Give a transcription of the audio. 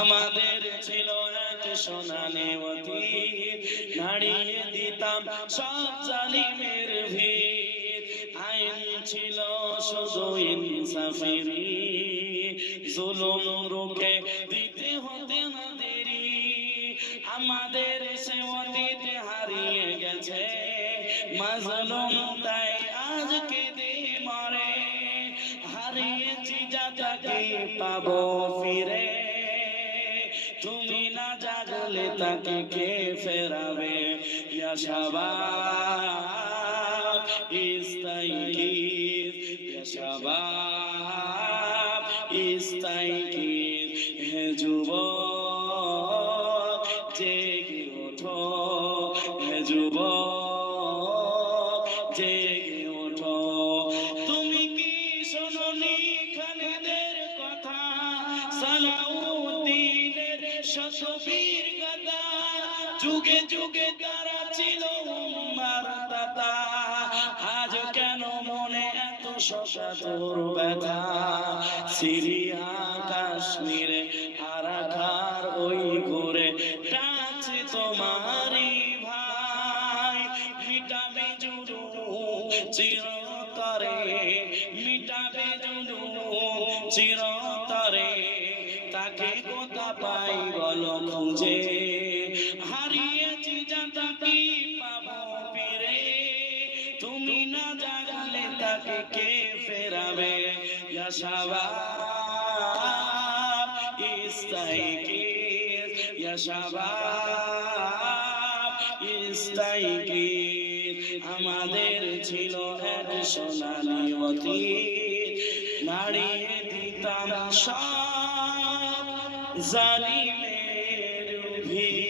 আমাদের ছিল এক সোনালী অতীত, নাড়িয়ে দিতাম সব জালিমের ভিত। আইন ছিল শুধু ইনসাফেরই, জুলুম রুখে দিতে হতে না দেরি। আমাদের সে অতীত হারিয়ে গেছে, মাজলুম তাই আজ কেঁদে মরে। হারিয়েছি যা তাকে পাবো ফিরে, তুমি না জাগলে তাকে কে ফেরাবে? ইয়া শাবাব ইস্তাইকিজ, ইয়া শাবাব ইস্তাইকিজ, হে যুবক জেগে ওঠো, হে যুবক জেগে ওঠো। তুমি কি শোনোনি খালিদের কথা, সালাউদ্দিনের শতবীর গাথা? যুগে যুগে তারা ছিল উম্মার দাতা, আজ কেন মনে এত শশাতুর ব্যথা? সিরিয়া কাশ্মীরে আরাকার ওই ঘুরে ডাকছে তোমারই ভাই। মিটাবে জুলুম চিরতরে, মিটাবে জুলুম চিরতরে, তাকে কোথা পাই বলো খুঁজে? হারিয়েছি যা তাকে পাবো ফিরে, তুমি না জাগলে তাকে কে ফেরাবে? ইয়া শাবাব ইস্তাইকিজ, ইয়া শাবাব ইস্তাইকিজ। আমাদের ছিল এক সোনালী অতীত, নাড়িয়ে দিতাম সব জালিমের ভিত।